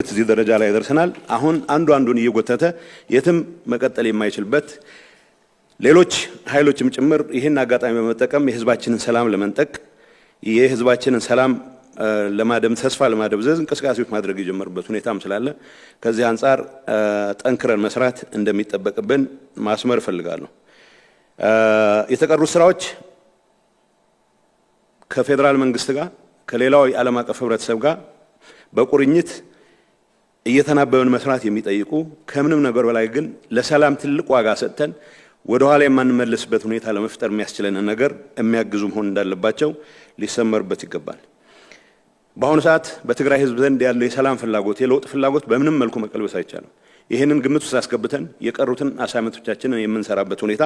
እዚህ ደረጃ ላይ ደርሰናል። አሁን አንዱን እየጎተተ የትም መቀጠል የማይችልበት ሌሎች ኃይሎችም ጭምር ይህን አጋጣሚ በመጠቀም የህዝባችንን ሰላም ለመንጠቅ የህዝባችንን ሰላም ለማደም ተስፋ ለማደብዘዝ እንቅስቃሴዎች ማድረግ የጀመሩበት ሁኔታም ስላለ ከዚህ አንፃር ጠንክረን መስራት እንደሚጠበቅብን ማስመር ፈልጋለሁ። የተቀሩት ስራዎች ከፌደራል መንግስት ጋር ከሌላው የዓለም አቀፍ ህብረተሰብ ጋር በቁርኝት እየተናበበን መስራት የሚጠይቁ ከምንም ነገር በላይ ግን ለሰላም ትልቅ ዋጋ ሰጥተን ወደ ኋላ የማንመለስበት ሁኔታ ለመፍጠር የሚያስችለን ነገር የሚያግዙ መሆን እንዳለባቸው ሊሰመርበት ይገባል። በአሁኑ ሰዓት በትግራይ ህዝብ ዘንድ ያለው የሰላም ፍላጎት የለውጥ ፍላጎት በምንም መልኩ መቀልበስ አይቻልም። ይሄንን ግምት ውስጥ አስገብተን የቀሩትን አሳይመንቶቻችንን የምንሰራበት ሁኔታ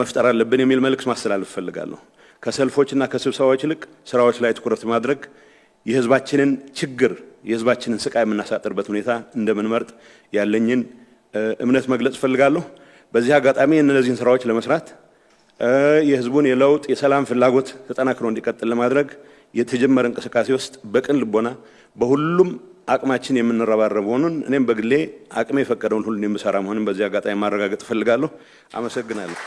መፍጠር አለብን የሚል መልእክት ማስተላለፍ ፈልጋለሁ። ከሰልፎችና ከስብሰባዎች ይልቅ ስራዎች ላይ ትኩረት ማድረግ የህዝባችንን ችግር የህዝባችንን ስቃይ የምናሳጥርበት ሁኔታ እንደምንመርጥ ያለኝን እምነት መግለጽ ፈልጋለሁ። በዚህ አጋጣሚ እነዚህን ስራዎች ለመስራት የህዝቡን የለውጥ የሰላም ፍላጎት ተጠናክሮ እንዲቀጥል ለማድረግ የተጀመረ እንቅስቃሴ ውስጥ በቅን ልቦና በሁሉም አቅማችን የምንረባረብ መሆኑን እኔም በግሌ አቅሜ የፈቀደውን ሁሉ የምሰራ መሆኑን በዚህ አጋጣሚ ማረጋገጥ ፈልጋለሁ። አመሰግናለሁ።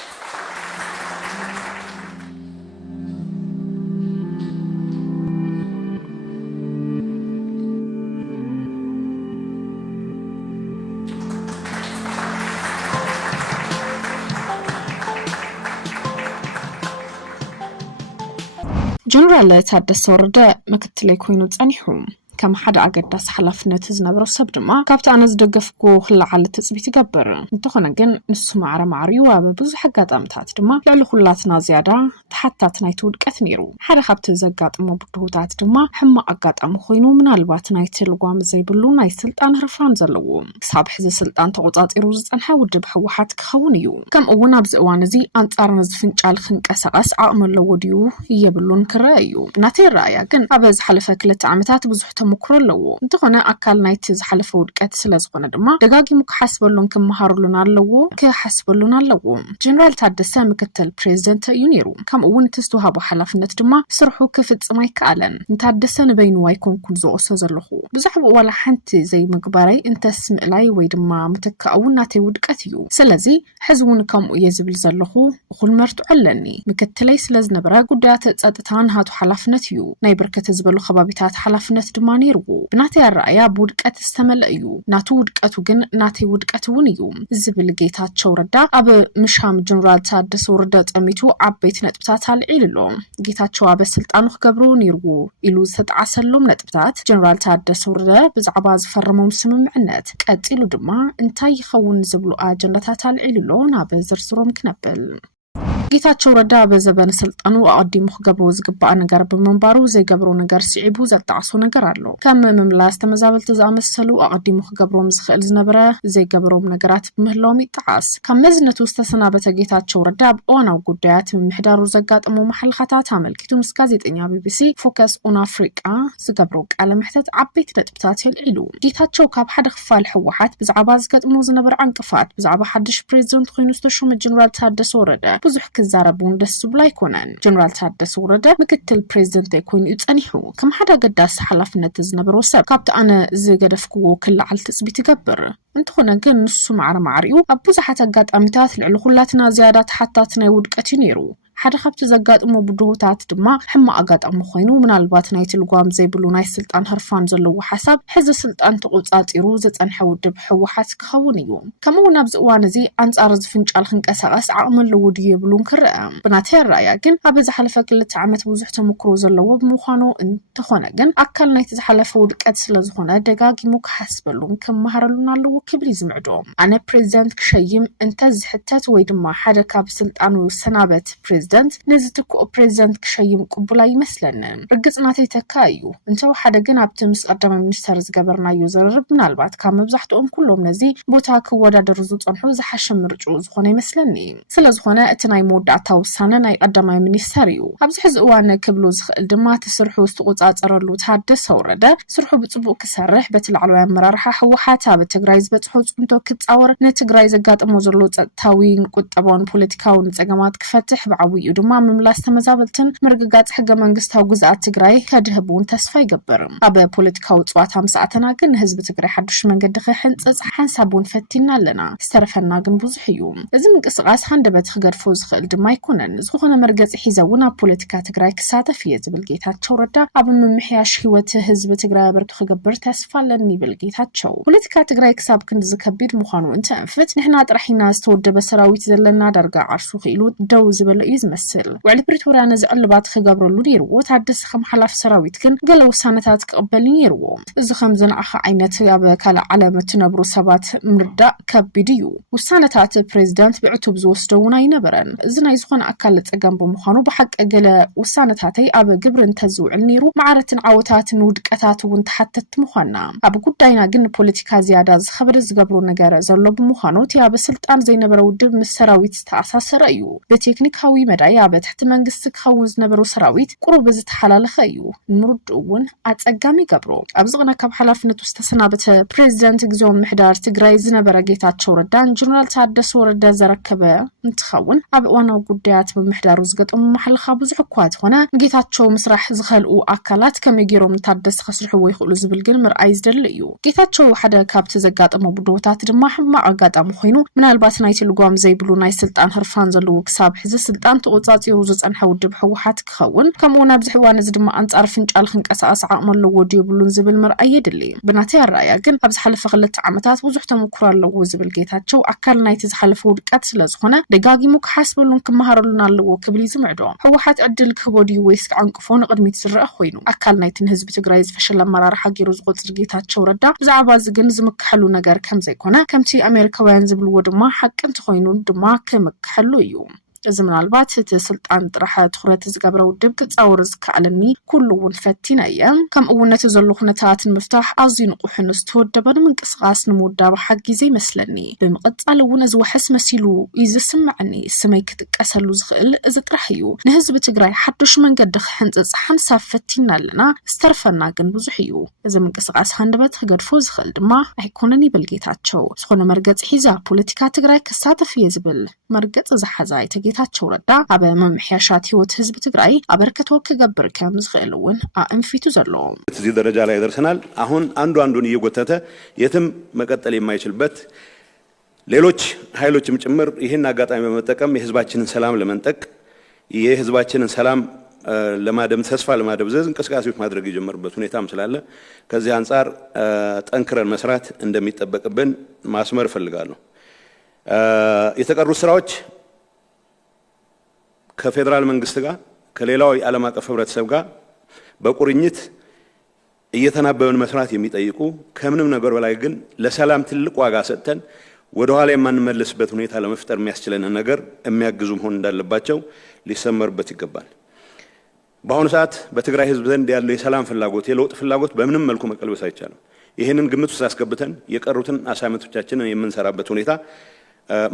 ጀነራል ታደሰ ወረደ ምክትል ኮይኑ ጸኒሑ كم حدا أقدس حلفنا تزنبر السبدما كابت أنا زدقفكو خلعال تثبيت جبر انتخنا جن نسمع رمعريوا ببز حاجات أمتات دما لعل خلاتنا زيادة حتى تنايتود كثنيرو حدا خبت زقات مبدوتات دما حما أقات أمخوينو من البات نايتل قام زي بلو نايسلطان رفان زلو صاب حز سلطان تقطات إروز أنحاول جبحوحات كخونيو كم أونا بزقوان زي أنت أرنز فنجال خنك أساس عامل لوديو يبلون كرايو ناتي الرأي جن أبز حلفك لتعمتات بزحتم مكرلو انتخنا أكل نايت زحلف ودقت سلازقنا دما دقاقي مكحسبلون كمهارلون اللو كحسبلون اللو جنرال تادسا مكتل بريزيدنت يونيرو كم أون تستوها بحلفنت دما سرحو كفت سماي كالن نتادسا نبين وايكون كنزو أسازلخو بزحب ولا حنتي زي مقباري انت اسم إلاي ويدما متكاون ناتي ودقتيو سلازي حزون كم يزبل زلخو وخل مرتو علني مكتلي سلاز نبرا قدات تاتتان هاتو حلفنتيو نايبركة زبلو خبابيتات حلفنت دما نيرغو بناتي الرأيا بودقات استملأيو ناتو ودقاتو جن ناتي ودقاتو ونيو زبل جيتاتشو ردا أب مشام جنرال تادس وردات أميتو عبيت نتبتات العيلو جيتاتشو أب السلطان خبرو نيرغو إلو ستعسلهم نتبتات جنرال تادس وردا بزعباز فرموم سمم عنات كاتيلو دما انتاي خون زبلو آجنتات العيلو ناب زرسروم كنبل ጌታቸው ረዳ በዘበን ስልጣኑ አዲሙ ገብሮ ዝግባ ነገር በመንባሩ ዘይገብሩ ነገር ሲዒቡ ዘጣዓሶ ነገር አለው ከመምምላስ ተመዛበልት ዘአመሰሉ አዲሙ ገብሮም ዝኽእል ዝነበረ ዘይገብሮም ነገራት በመህላው ይጣዓስ ከመዝነቱ ተሰናበተ ጌታቸው ረዳ በኦናው ጉዳያት ምሕዳሩ ዘጋጥሞ መሐልኻታት አመልክቱ ምስ ጋዜጠኛ ቢቢሲ ፎከስ ኦን አፍሪካ ዝገብሮ ቃለ መሕተት ዓበይት ነጥብታት ይልዒሉ ጌታቸው ካብ ሓደ ክፋል ሕወሓት ብዛዕባ ዝገጥሞ ዝነበረ አንቅፋት ብዛዕባ ሓድሽ ፕሬዝደንት ኮይኑ ዝተሾመ ጀነራል ታደሰ ወረደ ብዙሕ زاربون دس بلاي كونن جنرال تادس ورده مكتل بريزيدنت يكون يتصنيحو كم حدا قداس حلفنا تزنبر وسب كابت انا زي قدفكو كل على تثبيت يكبر انتخنا كن نص معريو ابو زحات قاد امتات لعلو خلاتنا زيادات حتى تناود كاتينيرو حدا خبت زقات امو بدوهوتات دما حما اقات امو خوينو من البات نايت القوام زي بلو ناي سلطان هرفان زلو حساب حز سلطان تقوصاطيرو زصنحو دب حوحات كخونيو كمو نابز اوان زي انصار زفنጫል خنقساقس عقمل لود يبلون كرا بناتي الرايا كن ابز حلفك لتعمت بوزح تمكرو زلو بمخانو انتخونه كن اكل نايت زحلفو دقت سلازخونه دغاغيمو كحسبلون كمهرلون لو كبري زمعدو انا بريزيدنت كشيم انت زحتات وي دما حدا كاب سلطانو سنابت بريزيدنت نزتكو بريزيدنت كشيم قبلا يمسلن رغصناتي تكايو انتو حدا جن ابتمس قدام ሚኒስተር ዝገበርናዮ ዘረብ ምናልባት ካመብዛሕቶም ኩሎም ነዚ ቦታ ክወዳደሩ ዝጸንሑ ዝሓሸም ምርጩ ዝኾነ ይመስለኒ ስለዝኾነ እቲ ናይ መወዳእታ ውሳነ ናይ ቀዳማይ ሚኒስተር እዩ ኣብዚ ሕዚ እዋን ክብሉ ዝኽእል ድማ ተስርሑ ዝተቆጻጸረሉ ታደሰ ወረደ ስርሑ ብጽቡቕ ክሰርሕ በትላዕለዋይ አመራርሓ ሕወሓት ኣብ ትግራይ ዝበጽሖ ጽንቶ ክጻወር ነትግራይ ዘጋጥሞ ዘሎ ጸጥታዊ ቁጠባውን ፖለቲካውን ጸገማት ክፈትሕ ብዓዊ ድማ ምምላስ ተመዛበልትን ምርግጋጽ ሕገ መንግስታዊ ግዛት ትግራይ ከድህቡን ተስፋ ይገበር ኣብ ፖለቲካዊ ጽዋታ ምስኣተና ግን ህዝቢ ትግራይ ሓድሽ መንገዲ ክሕንጽጽ ሓንሳቡን ፈቲና ኣለና ዝተረፈና ግን ብዙሕ እዩ እዚ ምንቅስቓስ ሃንደበት ክገድፎ ዝኽእል ድማ ይኮነን ዝኾነ መርገጽ ሒዘውን ኣብ ፖለቲካ ትግራይ ክሳተፍ እየ ዝብል ጌታቸው ረዳ ኣብ ምምሕያሽ ህይወት ህዝቢ ትግራይ አበርክቶ ክገብር ተስፋ ኣለኒ ይብል ጌታቸው ፖለቲካ ትግራይ ክሳብ ክንዲ ዝከቢድ ምዃኑ እንተንፍት ንሕና ጥራሒና ዝተወደበ ሰራዊት ዘለና ዳርጋ ዓርሱ ኺኢሉ ደው ዝበለ እዩ ዝመስል ውዕሊ ፕሪቶርያ ነዝዕልባት ክገብረሉ ነይርዎ ታድስ ከም ሓላፍ ሰራዊት ግን ገለ ውሳነታት ክቕበል ነይርዎ እዚ ከም ዝነኣኸ ዓይነት ኣብ ካልእ ዓለም እትነብሩ ሰባት ምርዳእ ከቢድ እዩ ውሳነታት ፕሬዚዳንት ብዕቱብ ዝወስደውን ኣይነበረን እዚ ናይ ዝኾነ ኣካል ፀገም ብምዃኑ ብሓቂ ገለ ውሳነታተይ ኣብ ግብሪ እንተዝውዕል ነይሩ ማዕረትን ዓወታትን ውድቀታት እውን ተሓተት ምዃና ኣብ ጉዳይና ግን ፖለቲካ ዝያዳ ዝኸበደ ዝገብሩ ነገር ዘሎ ብምዃኑ እቲ ኣብ ስልጣን ዘይነበረ ውድብ ምስ ሰራዊት ዝተኣሳሰረ እዩ በቴክኒካዊ መዳይ ኣብ ትሕቲ መንግስቲ ክኸውን ዝነበሩ ሰራዊት ቁሩብ ዝተሓላለኸ እዩ ንምርድኡ እውን ኣፀጋሚ ገብሮ ኣብ ዝቕነ ካብ ሓላፍነቱ ዝተሰናበተ ፕሬዚደንት ግዜያዊ ምሕዳር ትግራይ ዝነበረ ጌታቸው ረዳን ጀነራል ታደሰ ወረደ ዘረከበ እንትኸውን ኣብ እዋናዊ ጉዳያት ብምሕዳሩ ዝገጠሙ ማሕልኻ ብዙሕ እኳ ዝኾነ ጌታቸው ምስራሕ ዝኸልኡ ኣካላት ከመይ ገይሮም ታደሰ ከስርሕዎ ይኽእሉ ዝብል ግን ምርኣይ ዝደሊ እዩ ጌታቸው ሓደ ካብቲ ዘጋጠመ ቡድቦታት ድማ ሕማቕ ኣጋጣሚ ኮይኑ ምናልባት ናይ ትልጓም ዘይብሉ ናይ ስልጣን ህርፋን ዘለዎ ክሳብ ሕዚ ስልጣን ተቆጻጺሩ ዝጸንሐ ውድብ ሕወሓት ክኸውን ከምኡውን ኣብዚ ሕዋን እዚ ድማ ኣንጻር ፍንጫል ክንቀሳቐስ ዓቕሚ ኣለዎ ድየብሉን ዝብል ምርኣይ የድሊ ብናተይ ኣረኣያ ግን ኣብ ዝሓለፈ 2 ዓመታት ብዙሕ ተመኩሮ ኣለዎ ዝብል ጌታቸው ኣካል ናይቲ ዝሓለፈ ውድቀት ስለ ዝኾነ ደጋጊሙ ክሓስበሉን ክመሃረሉን ኣለዎ ክብል ዝምዕዶ ሕወሓት ዕድል ክህቦ ድዩ ወይስ ክዓንቅፎ ንቕድሚት ዝረአ ኮይኑ ኣካል ናይቲ ህዝቢ ትግራይ ዝፈሸለ ኣመራርሓ ገይሩ ዝቆጽር ጌታቸው ረዳ ብዛዕባ እዚ ግን ዝምክሐሉ ነገር ከም ዘይኮነ ከምቲ ኣሜሪካውያን ዝብልዎ ድማ ሓቂ እንተኾይኑ ድማ ክምክሐሉ እዩ እዚ ምናልባት እቲ ስልጣን ጥራሕ ትኹረት ዝገብረ ውድብ ክጻወር ዝከኣለኒ ኩሉ እውን ፈቲና እየ ከምኡውን ነቲ ዘሎ ኩነታት ንምፍታሕ ኣዝዩ ንቑሕን ዝተወደበ ምንቅስቓስ ንምውዳብ ሓጊዘ ይመስለኒ ብምቕጻል እውን እዚ ውሕስ መሲሉ እዩ ዝስምዐኒ ስመይ ክትቀሰሉ ዝኽእል እዚ ጥራሕ እዩ ንህዝቢ ትግራይ ሓድሽ መንገዲ ክሕንጽጽ ሓንሳብ ፈቲና ኣለና ዝተረፈና ግን ብዙሕ እዩ እዚ ምንቅስቓስ ሃንደበት ክገድፎ ዝኽእል ድማ ኣይኮነን ይብል ጌታቸው ዝኾነ መርገጽ ሒዛ ፖለቲካ ትግራይ ክሳተፍ እየ ዝብል መርገጽ ዝሓዛ ጌታቸው ረዳ ኣብ መምሕያሻት ህይወት ህዝብ ትግራይ አበርክቶ ክገብር ከም ዝኽእል እውን አንፊቱ ዘሎ እዚህ ደረጃ ላይ ደርሰናል አሁን አንዱን እየጎተተ የትም መቀጠል የማይችልበት ሌሎች ኃይሎችም ጭምር ይሄን አጋጣሚ በመጠቀም የህዝባችንን ሰላም ለመንጠቅ የህዝባችንን ሰላም ለማደም ተስፋ ለማደብዘዝ እንቅስቃሴዎች ማድረግ የጀመሩበት ሁኔታም ስላለ ከዚህ አንፃር ጠንክረን መስራት እንደሚጠበቅብን ማስመር ፈልጋለሁ የተቀሩ ስራዎች ከፌደራል መንግስት ጋር ከሌላው የዓለም አቀፍ ህብረተሰብ ጋር በቁርኝት እየተናበበን መስራት የሚጠይቁ ከምንም ነገር በላይ ግን ለሰላም ትልቅ ዋጋ ሰጥተን ወደ ኋላ የማንመለስበት ሁኔታ ለመፍጠር የሚያስችለን ነገር የሚያግዙ መሆን እንዳለባቸው ሊሰመርበት ይገባል። በአሁኑ ሰዓት በትግራይ ህዝብ ዘንድ ያለው የሰላም ፍላጎት የለውጥ ፍላጎት በምንም መልኩ መቀልበስ አይቻልም። ይሄንን ግምት ውስጥ አስገብተን የቀሩትን አሳይመንቶቻችንን የምንሰራበት ሁኔታ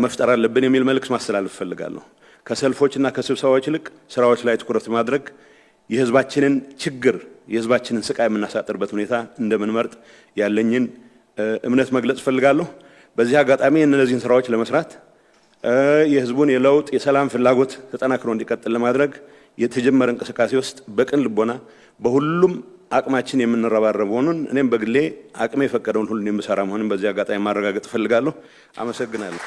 መፍጠር አለብን የሚል መልእክት ማስተላለፍ ፈልጋለሁ። ከሰልፎችና ከስብሰባዎች ይልቅ ስራዎች ላይ ትኩረት ማድረግ የህዝባችንን ችግር የህዝባችንን ስቃይ የምናሳጥርበት ሁኔታ እንደምንመርጥ ያለኝን እምነት መግለጽ ፈልጋለሁ። በዚህ አጋጣሚ እነዚህን ስራዎች ለመስራት የህዝቡን የለውጥ የሰላም ፍላጎት ተጠናክሮ እንዲቀጥል ለማድረግ የተጀመረ እንቅስቃሴ ውስጥ በቅን ልቦና በሁሉም አቅማችን የምንረባረብ ሆነን እኔም በግሌ አቅሜ የፈቀደውን ሁሉ የምሰራ መሆኑን በዚህ አጋጣሚ ማረጋገጥ ፈልጋለሁ። አመሰግናለሁ።